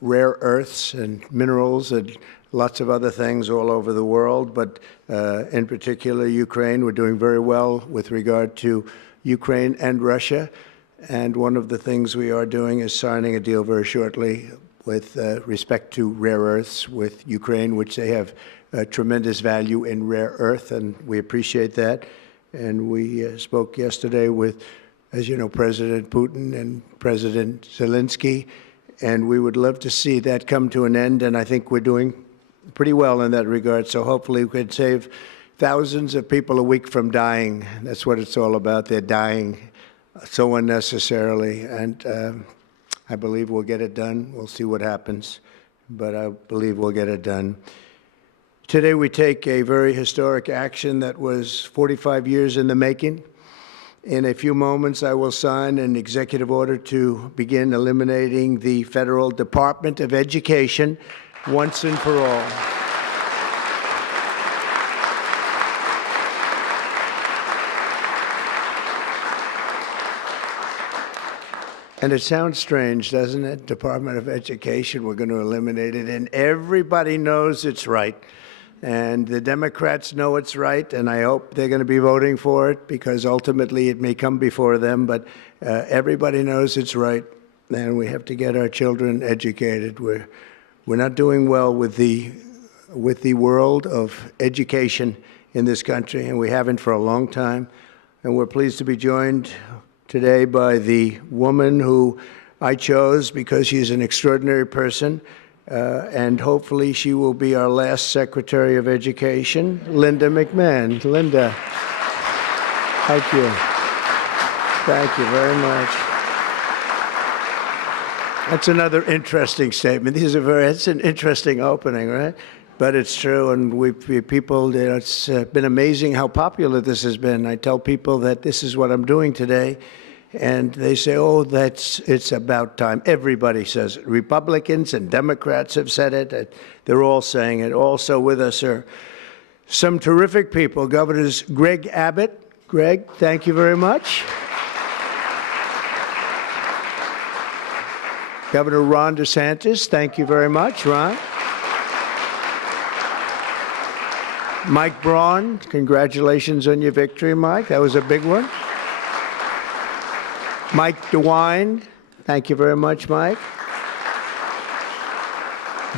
rare earths and minerals and lots of other things all over the world, but in particular Ukraine. We're doing very well with regard to Ukraine and Russia. And one of the things we are doing is signing a deal very shortly with respect to rare earths with Ukraine, which they have tremendous value in rare earth, and we appreciate that. And we spoke yesterday with, as you know, President Putin and President Zelensky, and we would love to see that come to an end, and I think we're doing pretty well in that regard. So hopefully we could save thousands of people a week from dying. That's what it's all about. They're dying so unnecessarily, and I believe we'll get it done. We'll see what happens, but I believe we'll get it done. Today we take a very historic action that was 45 years in the making. In a few moments, I will sign an executive order to begin eliminating the Federal Department of Education once and for all. And it sounds strange, doesn't it? Department of Education, we're going to eliminate it. And everybody knows it's right. And the Democrats know it's right, and I hope they're going to be voting for it because ultimately it may come before them. But everybody knows it's right, and we have to get our children educated. We're not doing well with the world of education in this country, and we haven't for a long time. And we're pleased to be joined today by the woman who I chose because she's an extraordinary person, and hopefully she will be our last Secretary of Education, Linda McMahon. Linda, thank you. Thank you very much. That's another interesting statement. It's an interesting opening, right? But it's true, and people, it's been amazing how popular this has been. I tell people that this is what I'm doing today, and they say, oh, it's about time. Everybody says it. Republicans and Democrats have said it. They're all saying it. Also with us are some terrific people. Governors Greg Abbott. Greg, thank you very much. Governor Ron DeSantis, thank you very much, Ron. Mike Braun, congratulations on your victory, Mike. That was a big one. Mike DeWine, thank you very much, Mike.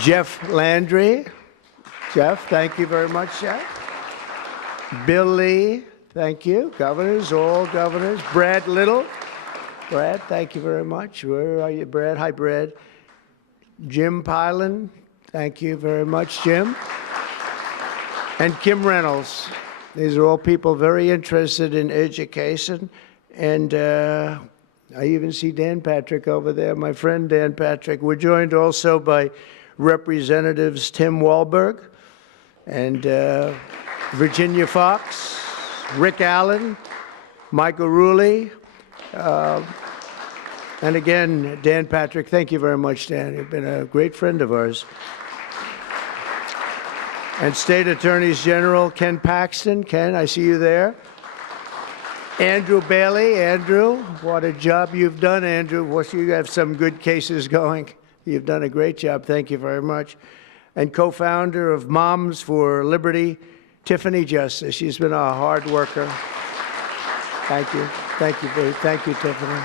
Jeff Landry. Jeff, thank you very much, Jeff. Bill Lee, thank you. Governors, all governors. Brad Little. Brad, thank you very much. Where are you, Brad? Hi, Brad. Jim Pilan, thank you very much, Jim. And Kim Reynolds. These are all people very interested in education. And I even see Dan Patrick over there, my friend Dan Patrick. We're joined also by Representatives Tim Walberg and Virginia Fox, Rick Allen, Michael Rulli, and again, Dan Patrick. Thank you very much, Dan. You've been a great friend of ours. And State Attorneys General Ken Paxton. Ken, I see you there. Andrew Bailey. Andrew, what a job you've done, Andrew. You have some good cases going. You've done a great job. Thank you very much. And co-founder of Moms for Liberty, Tiffany Justice. She's been a hard worker. Thank you. Thank you, Tiffany.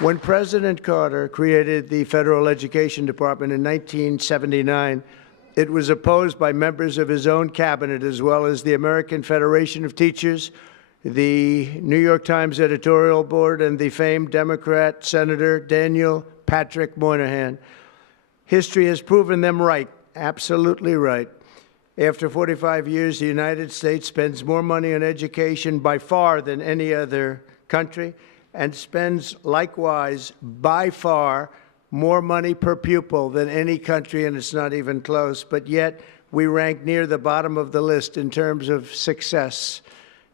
When President Carter created the Federal Education Department in 1979, it was opposed by members of his own cabinet, as well as the American Federation of Teachers, the New York Times editorial board, and the famed Democrat Senator Daniel Patrick Moynihan. History has proven them right, absolutely right. After 45 years, the United States spends more money on education by far than any other country, and spends likewise by far more money per pupil than any country, and it's not even close. But yet, we rank near the bottom of the list in terms of success.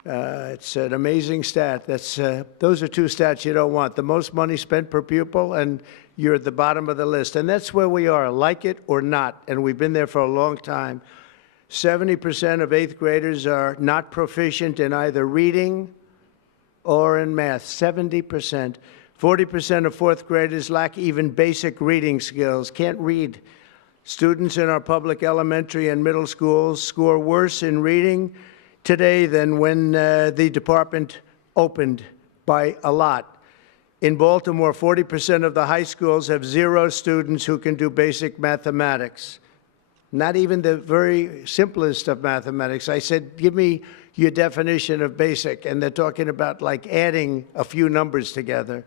It's an amazing stat. Those are two stats you don't want. The most money spent per pupil, and you're at the bottom of the list. And that's where we are, like it or not, and we've been there for a long time. 70% of 8th graders are not proficient in either reading or in math, 70%. 40% of fourth graders lack even basic reading skills, can't read. Students in our public elementary and middle schools score worse in reading today than when the department opened by a lot. In Baltimore, 40% of the high schools have 0 students who can do basic mathematics. Not even the very simplest of mathematics. I said, give me your definition of basic, and they're talking about like adding a few numbers together.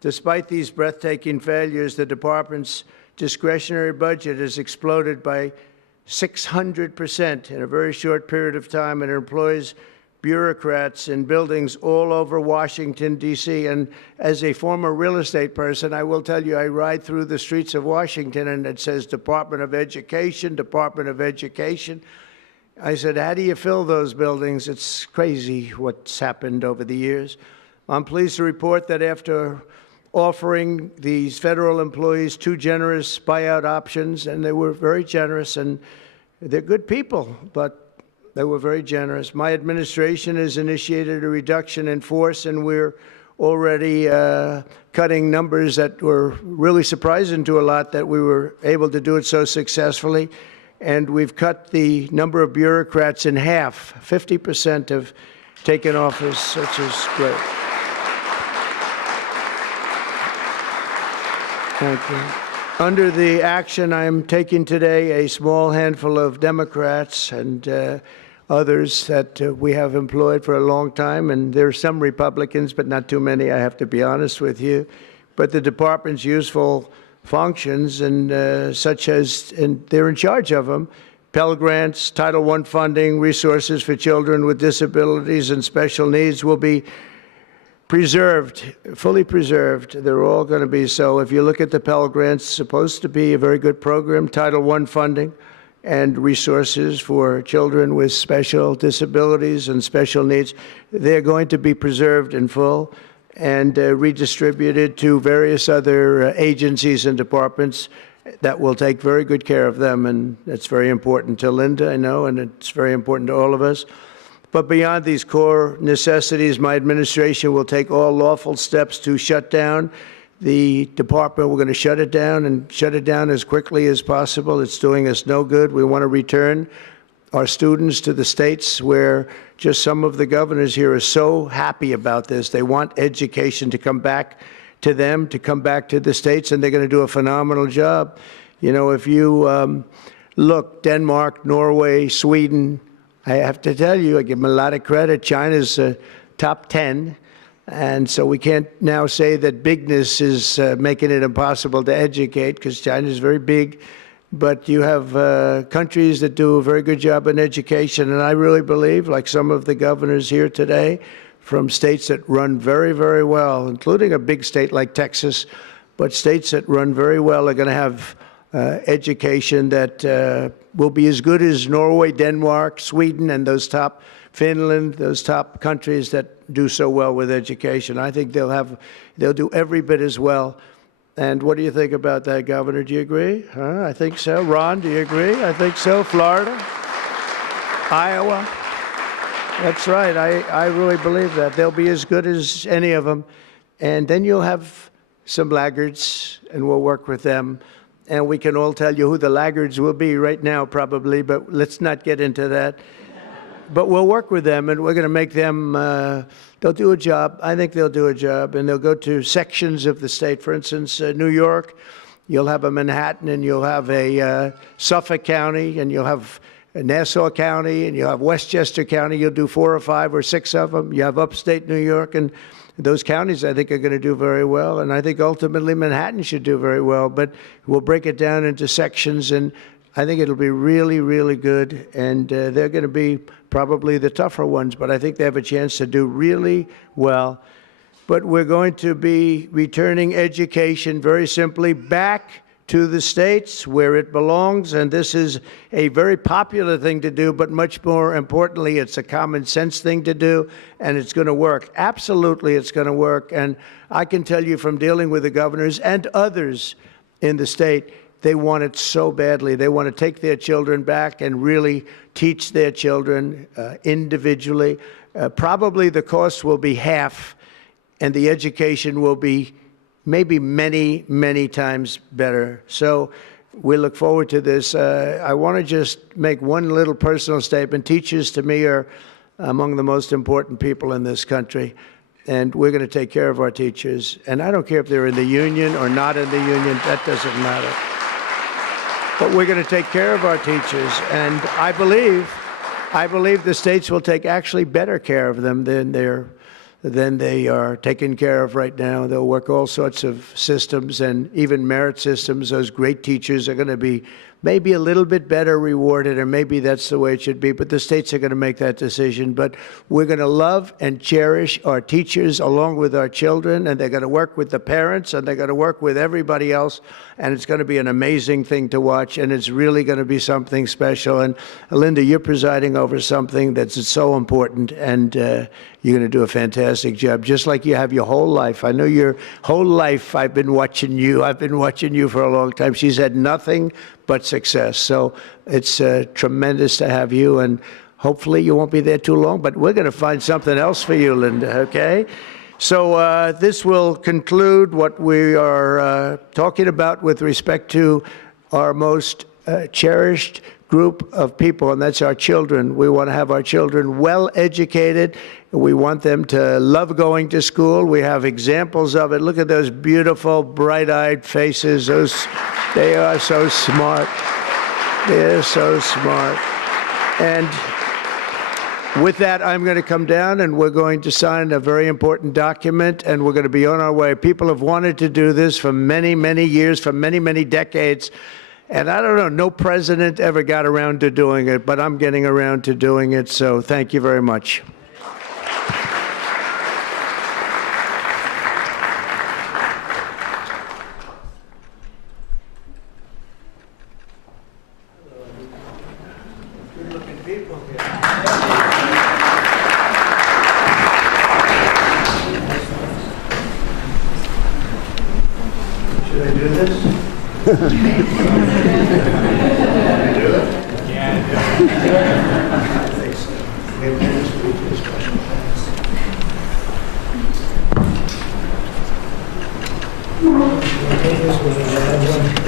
Despite these breathtaking failures, the department's discretionary budget has exploded by 600% in a very short period of time, and it employs bureaucrats in buildings all over Washington, D.C. And as a former real estate person, I will tell you, I ride through the streets of Washington and it says Department of Education, Department of Education. I said, how do you fill those buildings? It's crazy what's happened over the years. I'm pleased to report that after offering these federal employees 2 generous buyout options, and they were very generous, and they're good people, but they were very generous. My administration has initiated a reduction in force, and we're already cutting numbers that were really surprising to a lot that we were able to do it so successfully. And we've cut the number of bureaucrats in half. 50% have taken office, which is great. Thank you. Under the action I'm taking today, a small handful of Democrats and others that we have employed for a long time, and there are some Republicans, but not too many, I have to be honest with you. But the department's useful functions, and such as, and they're in charge of them, Pell Grants, Title I funding, resources for children with disabilities and special needs will be preserved, fully preserved. They're all going to be so. If you look at the Pell Grants, it's supposed to be a very good program, Title I funding and resources for children with special disabilities and special needs. They're going to be preserved in full and redistributed to various other agencies and departments that will take very good care of them. And that's very important to Linda, I know, and it's very important to all of us. But beyond these core necessities, my administration will take all lawful steps to shut down the department. We're going to shut it down and shut it down as quickly as possible. It's doing us no good. We want to return our students to the states where just some of the governors here are so happy about this. They want education to come back to them, to come back to the states, and they're going to do a phenomenal job. You know, if you look, Denmark, Norway, Sweden, I have to tell you, I give them a lot of credit. China's top 10. And so we can't now say that bigness is making it impossible to educate, because China is very big. But you have countries that do a very good job in education. And I really believe, like some of the governors here today, from states that run very, very well, including a big state like Texas, but states that run very well are going to have education that will be as good as Norway, Denmark, Sweden, and those top, Finland, those top countries that do so well with education. I think they'll do every bit as well. And what do you think about that, Governor? Do you agree? I think so. Ron, do you agree? I think so. Florida? Iowa? That's right. I really believe that. They'll be as good as any of them. And then you'll have some laggards, and we'll work with them. And we can all tell you who the laggards will be right now, probably, but let's not get into that. But we'll work with them, and we're going to make them, they'll do a job. I think they'll do a job, and they'll go to sections of the state. For instance, New York, you'll have a Manhattan, and you'll have a Suffolk County, and you'll have Nassau County, and you'll have Westchester County. You'll do 4 or 5 or 6 of them. You have upstate New York, and those counties, I think, are going to do very well. And I think ultimately Manhattan should do very well. But we'll break it down into sections, and I think it'll be really, really good. And they're going to be probably the tougher ones, but I think they have a chance to do really well. But we're going to be returning education very simply back to the states where it belongs. And this is a very popular thing to do, but much more importantly, it's a common sense thing to do, and it's going to work. Absolutely, it's going to work. And I can tell you from dealing with the governors and others in the state, they want it so badly. They want to take their children back and really teach their children individually. Probably the cost will be half, and the education will be maybe many, many times better. So we look forward to this. I want to just make one little personal statement. Teachers, to me, are among the most important people in this country, and we're going to take care of our teachers. And I don't care if they're in the union or not in the union. That doesn't matter. But we're going to take care of our teachers, and I believe the states will take actually better care of them than they are taken care of right now. They'll work all sorts of systems and even merit systems. Those great teachers are going to be maybe a little bit better rewarded, or maybe that's the way it should be, but the states are going to make that decision. But we're going to love and cherish our teachers along with our children, and they're going to work with the parents, and they're going to work with everybody else, and it's going to be an amazing thing to watch, and it's really going to be something special. And Linda, you're presiding over something that's so important, and you're going to do a fantastic job, just like you have your whole life. I know your whole life I've been watching you. I've been watching you for a long time. She's had nothing but success. So it's tremendous to have you, and hopefully you won't be there too long, but we're going to find something else for you, Linda, okay? So this will conclude what we are talking about with respect to our most cherished group of people, and that's our children. We want to have our children well educated. We want them to love going to school. We have examples of it. Look at those beautiful, bright-eyed faces. They are so smart. They're so smart. And with that, I'm going to come down, and we're going to sign a very important document, and we're going to be on our way. People have wanted to do this for many, many years, for many, many decades. And I don't know, no president ever got around to doing it, but I'm getting around to doing it, so thank you very much. Good-looking people here. Should I do this? It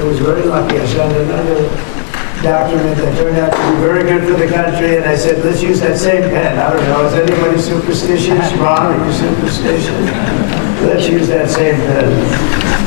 was very lucky. I signed another document that turned out to be very good for the country, and I said, let's use that same pen. I don't know, is anybody superstitious? Ron, are you superstitious? Let's use that same pen.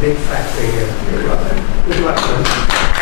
Big factory here. Good luck.